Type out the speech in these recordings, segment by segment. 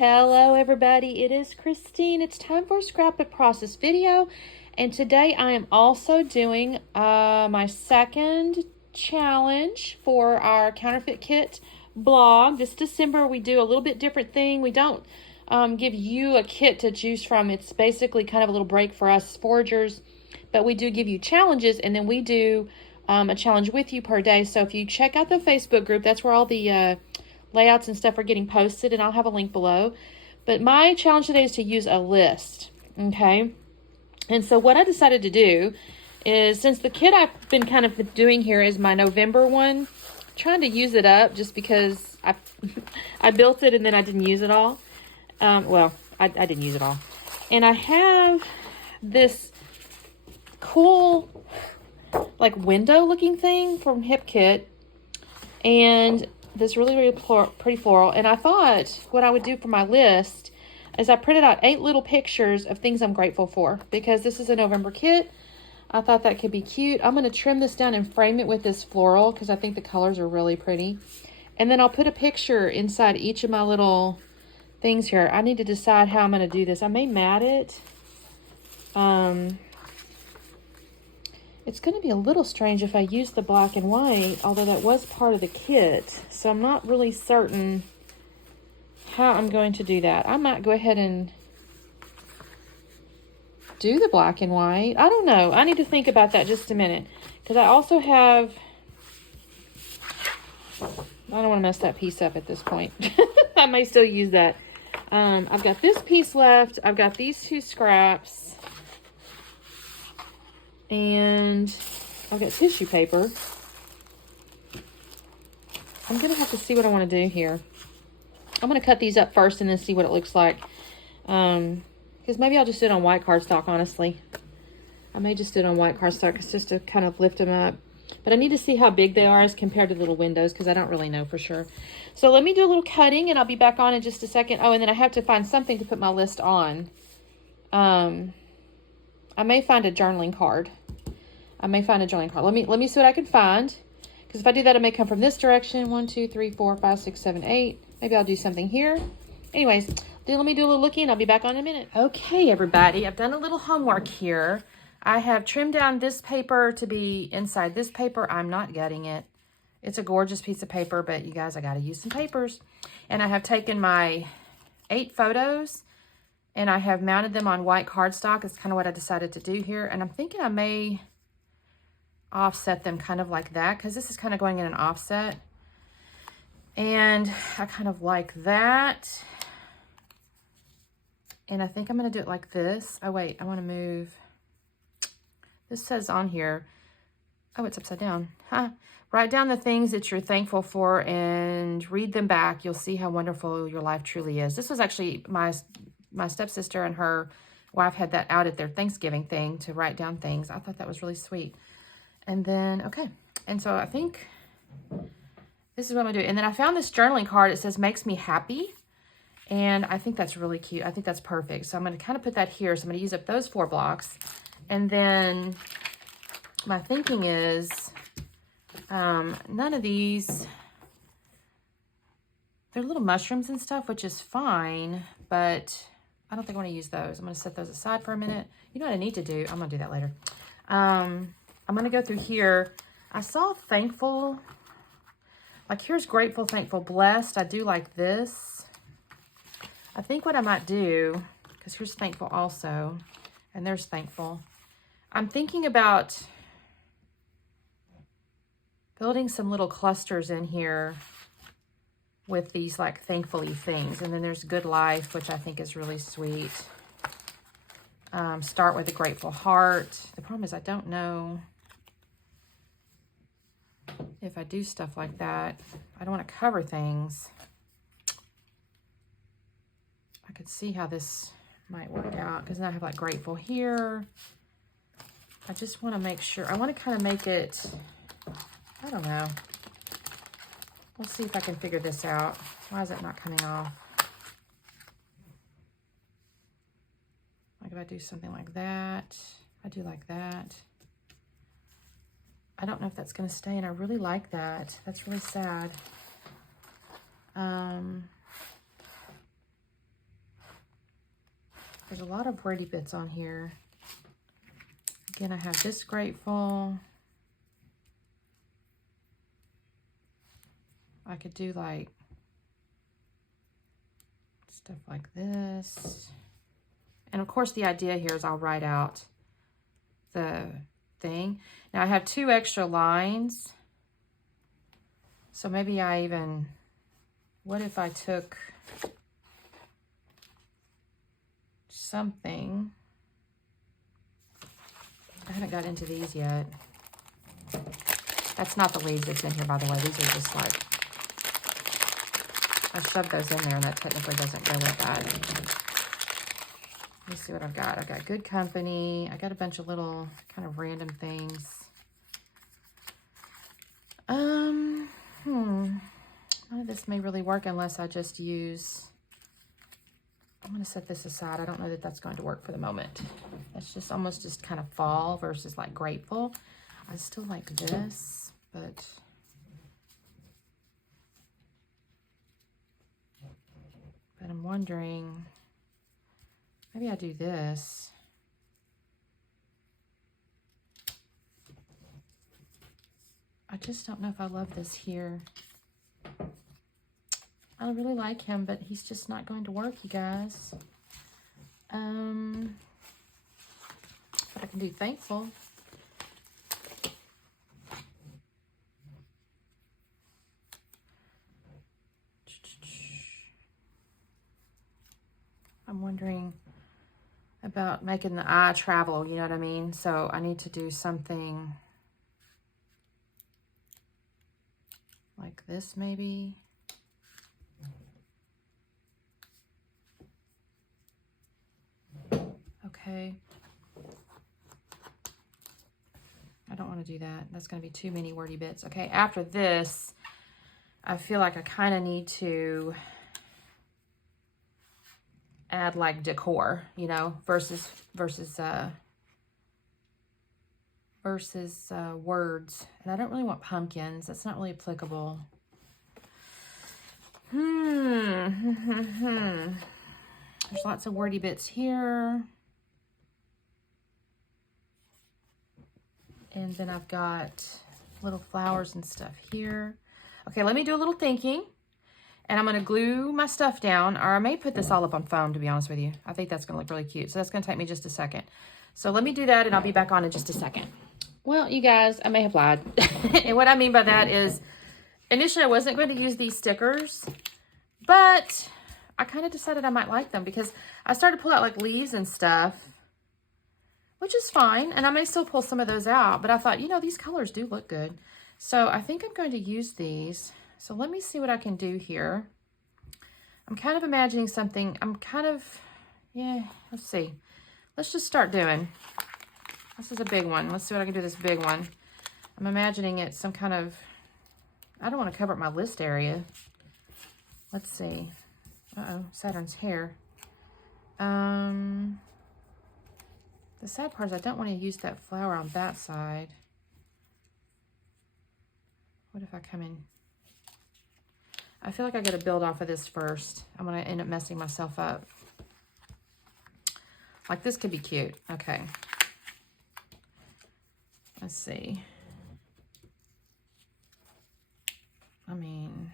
Hello everybody, it is Christine. It's time for a Scrapbook process video, and today I am also doing my second challenge for our counterfeit kit blog. This December we do a little bit different thing. We don't give you a kit to choose from. It's basically kind of a little break for us foragers, but we do give you challenges, and then we do a challenge with you per day. So if you check out the Facebook group, that's where all the layouts and stuff are getting posted, and I'll have a link below. But my challenge today is to use a list, okay? And so what I decided to do is, since the kit I've been kind of doing here is my November one, I'm trying to use it up just because I built it and then I didn't use it all. Well, I didn't use it all. And I have this cool, like, window looking thing from Hip Kit, and this really pretty floral. And I thought what I would do for my list is I printed out 8 little pictures of things I'm grateful for, because this is a November kit. I thought that could be cute. I'm going to trim this down and frame it with this floral because I think the colors are really pretty. And then I'll put a picture inside each of my little things here. I need to decide how I'm going to do this. I may mat it. It's going to be a little strange if I use the black and white, although that was part of the kit. So I'm not really certain how I'm going to do that. I might go ahead and do the black and white. I don't know. I need to think about that just a minute, because I also have, I don't want to mess that piece up at this point. I may still use that. I've got this piece left. I've got these 2 scraps. And I've got tissue paper. I'm going to have to see what I want to do here. I'm going to cut these up first and then see what it looks like. Because maybe I'll just do it on white cardstock, honestly. I may just do it on white cardstock. It's just to kind of lift them up. But I need to see how big they are as compared to the little windows, because I don't really know for sure. So let me do a little cutting and I'll be back on in just a second. Oh, and then I have to find something to put my list on. I may find a journaling card. Let me see what I can find. Because if I do that, it may come from this direction. 1, 2, 3, 4, 5, 6, 7, 8. Maybe I'll do something here. Anyways, let me do a little looking and I'll be back on in a minute. Okay, everybody. I've done a little homework here. I have trimmed down this paper to be inside this paper. I'm not gutting it. It's a gorgeous piece of paper, but you guys, I got to use some papers. And I have taken my 8 photos and I have mounted them on white cardstock. It's kind of what I decided to do here. And I'm thinking I may offset them kind of like that, because this is kind of going in an offset. And I kind of like that. And I think I'm going to do it like this. Oh, wait, I want to move. This says on here, oh, it's upside down. Huh. Write down the things that you're thankful for and read them back. You'll see how wonderful your life truly is. This was actually my stepsister and her wife had that out at their Thanksgiving thing to write down things. I thought that was really sweet. And then, okay. And so I think this is what I'm going to do. And then I found this journaling card. It says, makes me happy. And I think that's really cute. I think that's perfect. So I'm going to kind of put that here. So I'm going to use up those 4 blocks. And then my thinking is, none of these, they're little mushrooms and stuff, which is fine, but I don't think I want to use those. I'm going to set those aside for a minute. You know what I need to do? I'm going to do that later. I'm going to go through here. I saw thankful. Like, here's grateful, thankful, blessed. I do like this. I think what I might do, because here's thankful also, and there's thankful. I'm thinking about building some little clusters in here with these, like, thankfully things. And then there's good life, which I think is really sweet. Start with a grateful heart. The problem is I don't know if I do stuff like that. I don't want to cover things. I could see how this might work out, because then I have like grateful here. I just want to make sure. I want to kind of make it, I don't know. We'll see if I can figure this out. Why is it not coming off? Like if I do something like that, I do like that. I don't know if that's going to stay, and I really like that. That's really sad. There's a lot of wordy bits on here. Again, I have this grateful. I could do like stuff like this. And of course the idea here is I'll write out the thing. Now I have 2 extra lines. So maybe I even, what if I took something? I haven't got into these yet. That's not the leaves that's in here, by the way. These are just like, I shoved those in there and that technically doesn't go with that. Let me see what I've got. I've got good company. I got a bunch of little kind of random things. None of this may really work unless I just use, I'm going to set this aside. I don't know that that's going to work for the moment. That's just almost just kind of fall versus like grateful. I still like this, but I'm wondering, maybe I do this. I just don't know if I love this here. I really like him, but he's just not going to work, you guys. But I can do thankful. I'm wondering about making the eye travel, you know what I mean? So I need to do something like this maybe. Okay. I don't want to do that. That's going to be too many wordy bits. Okay, after this, I feel like I kind of need to add like decor, you know, versus words. And I don't really want pumpkins. That's not really applicable. There's lots of wordy bits here. And then I've got little flowers and stuff here. Okay, let me do a little thinking. And I'm going to glue my stuff down. Or I may put this all up on foam, to be honest with you. I think that's going to look really cute. So that's going to take me just a second. So let me do that, and I'll be back on in just a second. Well, you guys, I may have lied. And what I mean by that is, initially I wasn't going to use these stickers. But I kind of decided I might like them because I started to pull out like leaves and stuff, which is fine. And I may still pull some of those out, but I thought, you know, these colors do look good. So I think I'm going to use these. So let me see what I can do here. I'm kind of imagining something. Let's see. Let's just start doing. This is a big one. Let's see what I can do with this big one. I'm imagining it some kind of, I don't want to cover up my list area. Let's see. Uh-oh, Saturn's hair. The sad part is I don't want to use that flower on that side. What if I come in? I feel like I got to build off of this first. I'm going to end up messing myself up. Like this could be cute. Okay. Let's see. I mean,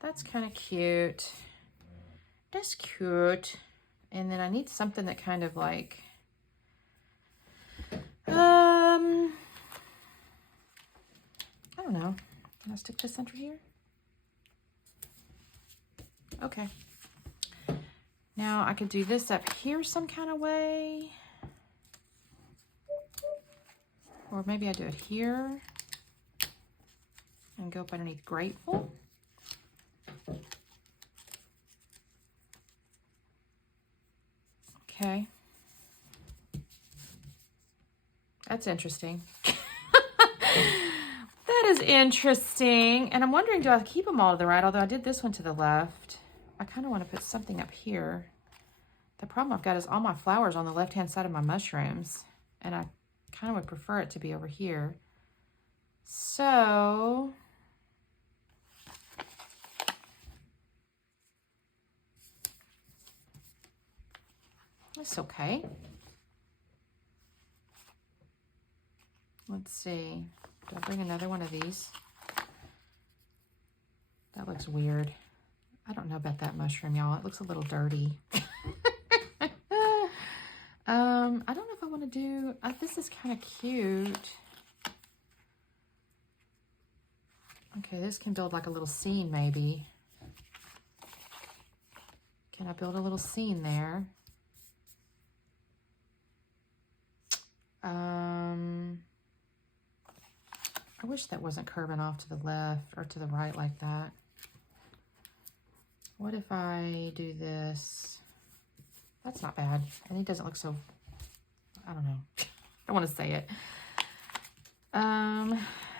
that's kind of cute. That's cute. And then I need something that kind of like, I don't know. Can I stick this under here? Okay. Now I could do this up here some kind of way. Or maybe I do it here and go up underneath grateful. Okay. That's interesting. That is interesting. And I'm wondering, do I keep them all to the right? Although I did this one to the left. I kind of want to put something up here. The problem I've got is all my flowers on the left-hand side of my mushrooms. And I kind of would prefer it to be over here. So That's okay. Let's see. Do I bring another one of these? That looks weird. I don't know about that mushroom, y'all. It looks a little dirty. I don't know if I want to do... this is kind of cute. Okay, this can build like a little scene, maybe. Can I build a little scene there? I wish that wasn't curving off to the left or to the right like that. What if I do this? That's not bad. And it doesn't look so, I don't know. I don't want to say it. And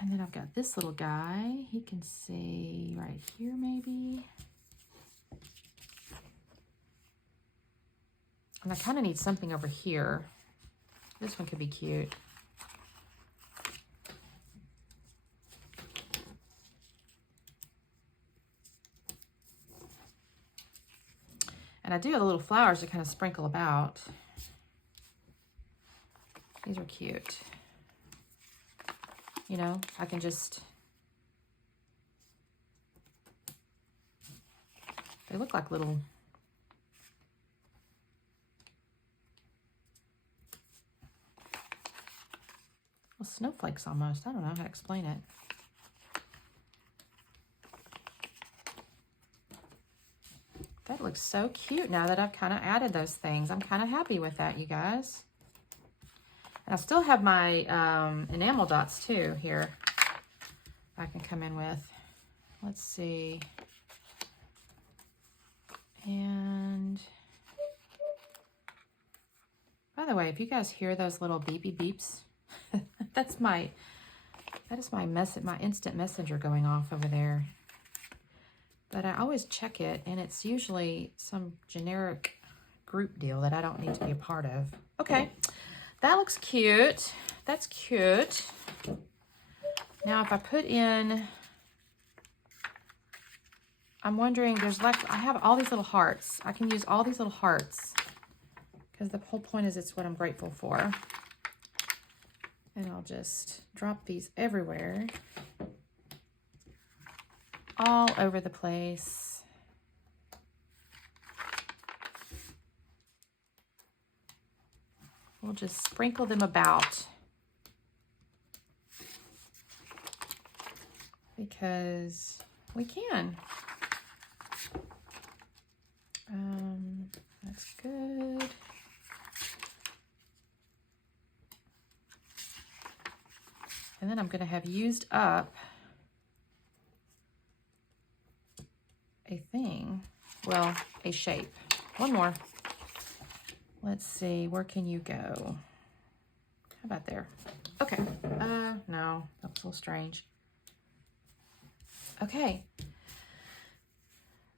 then I've got this little guy. He can see right here maybe. And I kind of need something over here. This one could be cute. And I do have the little flowers to kind of sprinkle about. These are cute. You know, I can just... They look like little... snowflakes almost. I don't know how to explain it. That looks so cute now that I've kind of added those things. I'm kind of happy with that, you guys. And I still have my enamel dots too here. I can come in with. Let's see. And by the way, if you guys hear those little beepy beeps, that is my message, my instant messenger going off over there. But I always check it, and it's usually some generic group deal that I don't need to be a part of. Okay, that looks cute. That's cute. Now, if I put in, I'm wondering, there's like, I have all these little hearts. I can use all these little hearts because the whole point is it's what I'm grateful for. And I'll just drop these everywhere. All over the place. We'll just sprinkle them about because we can. That's good. And then I'm going to have used up a thing, well, a shape. One more. Let's see, where can you go? How about there? Okay, no, that's a little strange. Okay,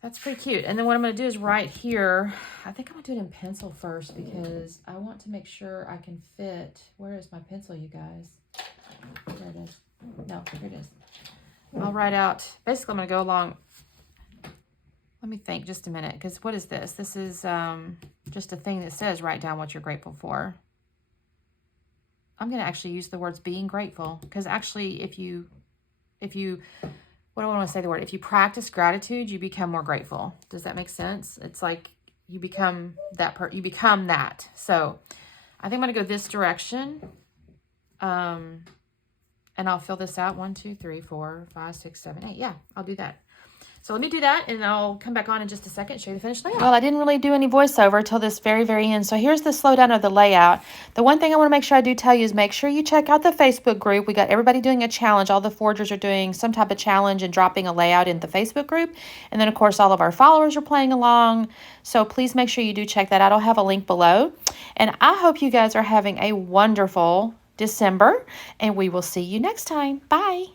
that's pretty cute. And then what I'm gonna do is right here, I think I'm gonna do it in pencil first because I want to make sure I can fit, where is my pencil, you guys? There it is. No, here it is. I'll write out, basically I'm gonna go along. Let me think just a minute, because what is this? This is just a thing that says write down what you're grateful for. I'm going to actually use the words being grateful, because actually if you, what do I want to say the word? If you practice gratitude, you become more grateful. Does that make sense? It's like you become that you become that. So I think I'm going to go this direction. And I'll fill this out. 1, 2, 3, 4, 5, 6, 7, 8. Yeah, I'll do that. So let me do that, and I'll come back on in just a second, show you the finished layout. Well, I didn't really do any voiceover till this very, very end. So here's the slowdown of the layout. The one thing I want to make sure I do tell you is make sure you check out the Facebook group. We got everybody doing a challenge. All the forgers are doing some type of challenge and dropping a layout in the Facebook group. And then, of course, all of our followers are playing along. So please make sure you do check that out. I'll have a link below. And I hope you guys are having a wonderful December, and we will see you next time. Bye.